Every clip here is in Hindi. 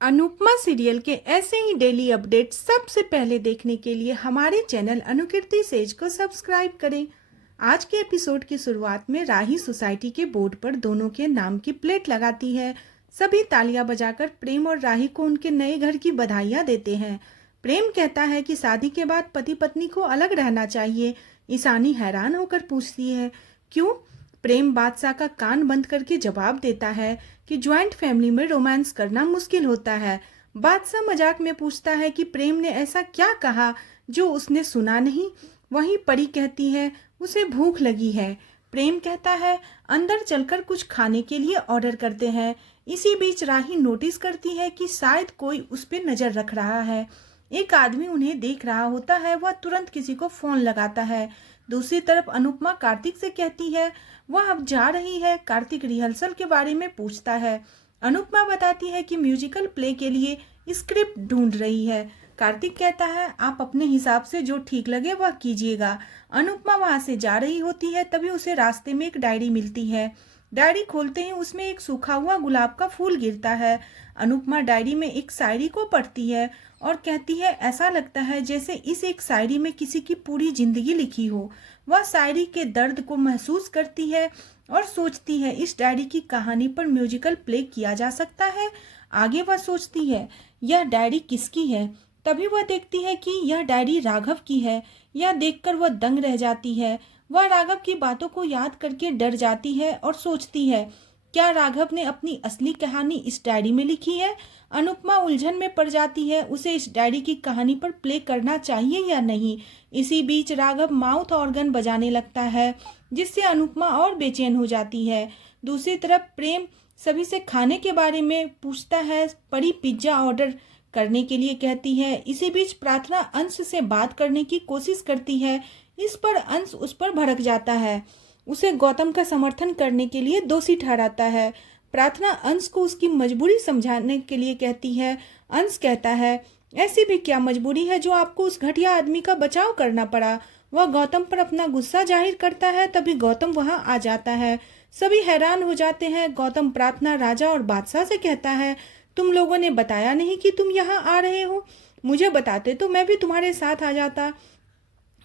अनुपमा सीरियल के ऐसे ही डेली अपडेट सबसे पहले देखने के लिए हमारे चैनल अनुकीर्ति सेज को सब्सक्राइब करें। आज के एपिसोड की शुरुआत में राही सोसाइटी के बोर्ड पर दोनों के नाम की प्लेट लगाती है। सभी तालियां बजाकर प्रेम और राही को उनके नए घर की बधाइयां देते हैं। प्रेम कहता है कि शादी के बाद पति पत्नी को अलग रहना चाहिए। ईशानी हैरान होकर पूछती है, क्यों? प्रेम बादशाह का कान बंद करके जवाब देता है कि ज्वाइंट फैमिली में रोमांस करना मुश्किल होता है। बादशाह मजाक में पूछता है कि प्रेम ने ऐसा क्या कहा जो उसने सुना नहीं। वहीं परी कहती है उसे भूख लगी है। प्रेम कहता है अंदर चलकर कुछ खाने के लिए ऑर्डर करते हैं। इसी बीच राही नोटिस करती है कि शायद कोई उस पर नजर रख रहा है। एक आदमी उन्हें देख रहा होता है। वह तुरंत किसी को फोन लगाता है। दूसरी तरफ अनुपमा कार्तिक से कहती है वह अब जा रही है। कार्तिक रिहर्सल के बारे में पूछता है। अनुपमा बताती है कि म्यूजिकल प्ले के लिए स्क्रिप्ट ढूंढ रही है। कार्तिक कहता है आप अपने हिसाब से जो ठीक लगे वह कीजिएगा। अनुपमा वहां से जा रही होती है, तभी उसे रास्ते में एक डायरी मिलती है। डायरी खोलते ही उसमें एक सूखा हुआ गुलाब का फूल गिरता है। अनुपमा डायरी में एक शायरी को पढ़ती है और कहती है ऐसा लगता है जैसे इस एक शायरी में किसी की पूरी जिंदगी लिखी हो। वह शायरी के दर्द को महसूस करती है और सोचती है इस डायरी की कहानी पर म्यूजिकल प्ले किया जा सकता है। आगे वह सोचती है यह डायरी किसकी है। तभी वह देखती है कि यह डायरी राघव की है। यह देखकर वह दंग रह जाती है। वह राघव की बातों को याद करके डर जाती है और सोचती है क्या राघव ने अपनी असली कहानी इस डायरी में लिखी है। अनुपमा उलझन में पड़ जाती है, उसे इस डायरी की कहानी पर प्ले करना चाहिए या नहीं। इसी बीच राघव माउथ ऑर्गन बजाने लगता है, जिससे अनुपमा और बेचैन हो जाती है। दूसरी तरफ प्रेम सभी से खाने के बारे में पूछता है। परी पिज्जा ऑर्डर करने के लिए कहती है। इसी बीच प्रार्थना अंश से बात करने की कोशिश करती है। इस पर अंश उस पर भड़क जाता है, उसे गौतम का समर्थन करने के लिए दोषी ठहराता है। प्रार्थना अंश को उसकी मजबूरी समझाने के लिए कहती है। अंश कहता है ऐसी भी क्या मजबूरी है जो आपको उस घटिया आदमी का बचाव करना पड़ा। वह गौतम पर अपना गुस्सा जाहिर करता है, तभी गौतम वहां आ जाता है। सभी हैरान हो जाते हैं। गौतम प्रार्थना, राजा और बादशाह से कहता है तुम लोगों ने बताया नहीं कि तुम यहाँ आ रहे हो। मुझे बताते तो मैं भी तुम्हारे साथ आ जाता।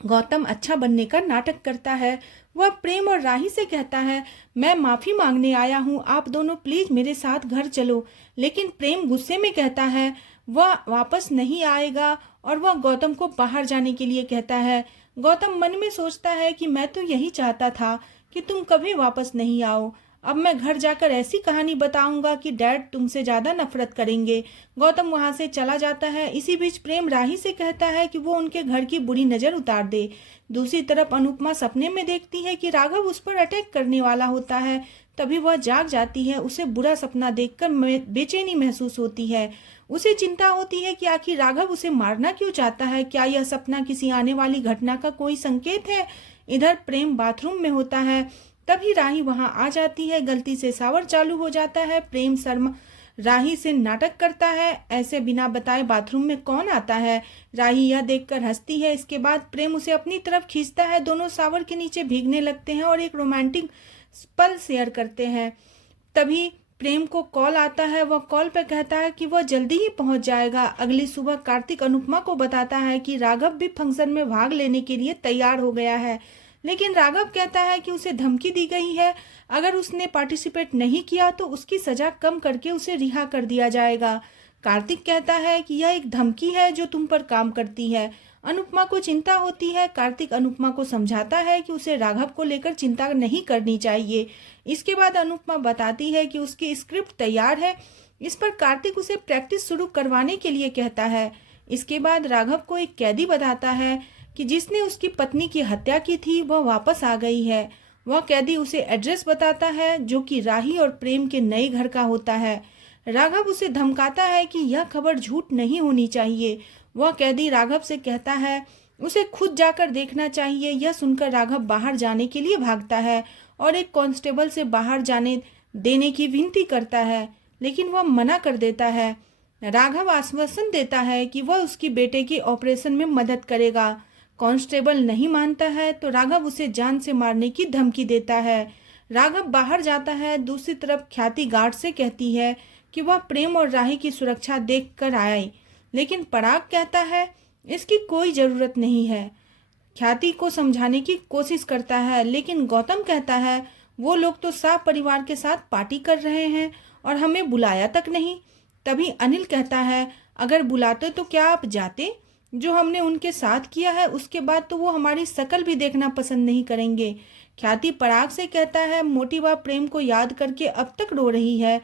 गौतम अच्छा बनने का नाटक करता है। वह प्रेम और राही से कहता है मैं माफी मांगने आया हूँ, आप दोनों प्लीज मेरे साथ घर चलो। लेकिन प्रेम गुस्से में कहता है वह वापस नहीं आएगा और वह गौतम को बाहर जाने के लिए कहता है। गौतम मन में सोचता है कि मैं तो यही चाहता था कि तुम कभी वापस नहीं आओ। अब मैं घर जाकर ऐसी कहानी बताऊंगा कि डैड तुमसे ज्यादा नफरत करेंगे। गौतम वहां से चला जाता है। इसी बीच प्रेम राही से कहता है कि वो उनके घर की बुरी नजर उतार दे। दूसरी तरफ अनुपमा सपने में देखती है कि राघव उस पर अटैक करने वाला होता है। तभी वह जाग जाती है। उसे बुरा सपना देखकर बेचैनी महसूस होती है। उसे चिंता होती है कि आखिर राघव उसे मारना क्यों चाहता है। क्या यह सपना किसी आने वाली घटना का कोई संकेत है। इधर प्रेम बाथरूम में होता है, तभी राही वहां आ जाती है। गलती से शावर चालू हो जाता है। प्रेम शर्मा राही से नाटक करता है, ऐसे बिना बताए बाथरूम में कौन आता है। राही यह देखकर हंसती है। इसके बाद प्रेम उसे अपनी तरफ खींचता है। दोनों शावर के नीचे भीगने लगते हैं और एक रोमांटिक पल शेयर करते हैं। तभी प्रेम को कॉल आता है। वह कॉल पर कहता है कि वह जल्दी ही पहुंच जाएगा। अगली सुबह कार्तिक अनुपमा को बताता है कि राघव भी फंक्शन में भाग लेने के लिए तैयार हो गया है। लेकिन राघव कहता है कि उसे धमकी दी गई है, अगर उसने पार्टिसिपेट नहीं किया तो उसकी सजा कम करके उसे रिहा कर दिया जाएगा। कार्तिक कहता है कि यह एक धमकी है जो तुम पर काम करती है। अनुपमा को चिंता होती है। कार्तिक अनुपमा को समझाता है कि उसे राघव को लेकर चिंता नहीं करनी चाहिए। इसके बाद अनुपमा बताती है कि उसकी स्क्रिप्ट तैयार है। इस पर कार्तिक उसे प्रैक्टिस शुरू करवाने के लिए कहता है। इसके बाद राघव को एक कैदी बताता है कि जिसने उसकी पत्नी की हत्या की थी वह वापस आ गई है। वह कैदी उसे एड्रेस बताता है जो कि राही और प्रेम के नए घर का होता है। राघव उसे धमकाता है कि यह खबर झूठ नहीं होनी चाहिए। वह कैदी राघव से कहता है उसे खुद जाकर देखना चाहिए। यह सुनकर राघव बाहर जाने के लिए भागता है और एक कांस्टेबल से बाहर जाने देने की विनती करता है, लेकिन वह मना कर देता है। राघव आश्वासन देता है कि वह उसकी बेटे की ऑपरेशन में मदद करेगा। कांस्टेबल नहीं मानता है तो राघव उसे जान से मारने की धमकी देता है। राघव बाहर जाता है। दूसरी तरफ ख्याति गार्ड से कहती है कि वह प्रेम और राही की सुरक्षा देख कर आए, लेकिन पराग कहता है इसकी कोई ज़रूरत नहीं है। ख्याति को समझाने की कोशिश करता है, लेकिन गौतम कहता है वो लोग तो साफ परिवार के साथ पार्टी कर रहे हैं और हमें बुलाया तक नहीं। तभी अनिल कहता है अगर बुलाते तो क्या आप जाते? जो हमने उनके साथ किया है उसके बाद तो वो हमारी शक्ल भी देखना पसंद नहीं करेंगे। ख्याति पराग से कहता है मोटी बात प्रेम को याद करके अब तक रो रही है,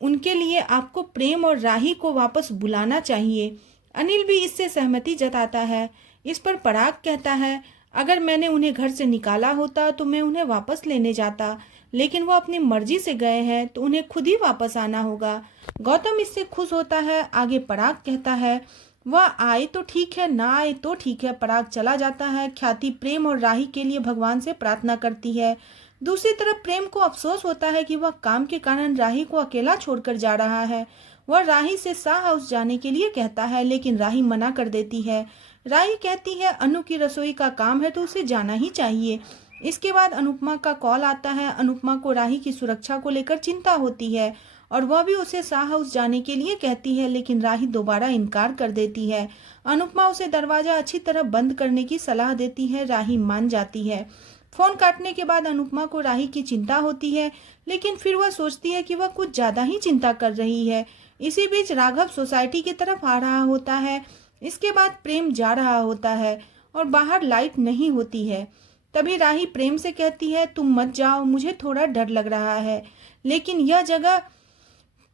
उनके लिए आपको प्रेम और राही को वापस बुलाना चाहिए। अनिल भी इससे सहमति जताता है। इस पर पराग कहता है अगर मैंने उन्हें घर से निकाला होता तो मैं उन्हें वापस लेने जाता, लेकिन वो अपनी मर्जी से गए हैं तो उन्हें खुद ही वापस आना होगा। गौतम इससे खुश होता है। आगे पराग कहता है वह आए तो ठीक है, ना आए तो ठीक है। पराग चला जाता है। ख्याति प्रेम और राही के लिए भगवान से प्रार्थना करती है। दूसरी तरफ प्रेम को अफसोस होता है कि वह काम के कारण राही को अकेला छोड़कर जा रहा है। वह राही से शाह हाउस जाने के लिए कहता है, लेकिन राही मना कर देती है। राही कहती है अनु की रसोई का काम है तो उसे जाना ही चाहिए। इसके बाद अनुपमा का कॉल आता है। अनुपमा को राही की सुरक्षा को लेकर चिंता होती है और वह भी उसे शाह हाउस जाने के लिए कहती है, लेकिन राही दोबारा इनकार कर देती है। अनुपमा उसे दरवाजा अच्छी तरह बंद करने की सलाह देती है। राही मान जाती है। फोन काटने के बाद अनुपमा को राही की चिंता होती है, लेकिन फिर वह सोचती है कि वह कुछ ज्यादा ही चिंता कर रही है। इसी बीच राघव सोसाइटी की तरफ आ रहा होता है। इसके बाद प्रेम जा रहा होता है और बाहर लाइट नहीं होती है। तभी राही प्रेम से कहती है तुम मत जाओ, मुझे थोड़ा डर लग रहा है, लेकिन यह जगह।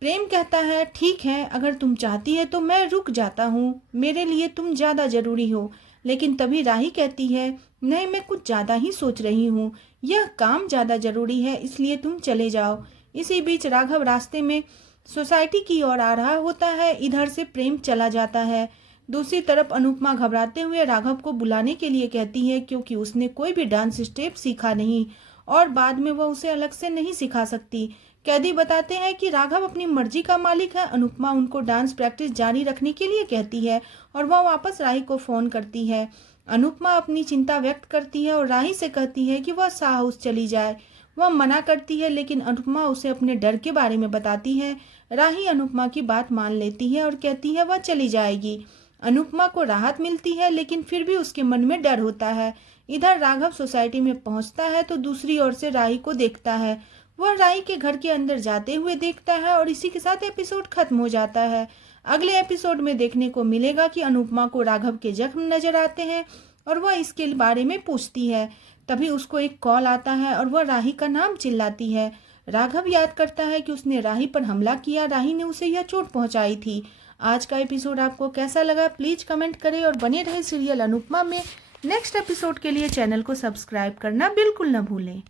प्रेम कहता है ठीक है, अगर तुम चाहती है तो मैं रुक जाता हूँ, मेरे लिए तुम ज्यादा जरूरी हो। लेकिन तभी राही कहती है नहीं, मैं कुछ ज्यादा ही सोच रही हूँ, यह काम ज्यादा जरूरी है, इसलिए तुम चले जाओ। इसी बीच राघव रास्ते में सोसाइटी की ओर आ रहा होता है। इधर से प्रेम चला जाता है। दूसरी तरफ अनुपमा घबराते हुए राघव को बुलाने के लिए कहती है, क्योंकि उसने कोई भी डांस स्टेप सीखा नहीं और बाद में वह उसे अलग से नहीं सिखा सकती। कैदी बताते हैं कि राघव अपनी मर्जी का मालिक है। अनुपमा उनको डांस प्रैक्टिस जारी रखने के लिए कहती है और वह वापस राही को फोन करती है। अनुपमा अपनी चिंता व्यक्त करती है और राही से कहती है कि वह शाह हाउस चली जाए। वह मना करती है, लेकिन अनुपमा उसे अपने डर के बारे में बताती है। राही अनुपमा की बात मान लेती है और कहती है वह चली जाएगी। अनुपमा को राहत मिलती है, लेकिन फिर भी उसके मन में डर होता है। इधर राघव सोसाइटी में पहुंचता है तो दूसरी ओर से राही को देखता है। वह राही के घर के अंदर जाते हुए देखता है और इसी के साथ एपिसोड खत्म हो जाता है। अगले एपिसोड में देखने को मिलेगा कि अनुपमा को राघव के जख्म नजर आते हैं और वह इसके बारे में पूछती है। तभी उसको एक कॉल आता है और वह राही का नाम चिल्लाती है। राघव याद करता है कि उसने राही पर हमला किया, राही ने उसे यह चोट पहुंचाई थी। आज का एपिसोड आपको कैसा लगा प्लीज कमेंट करें और बने रहे सीरियल अनुपमा में नेक्स्ट एपिसोड के लिए चैनल को सब्सक्राइब करना बिल्कुल न भूलें।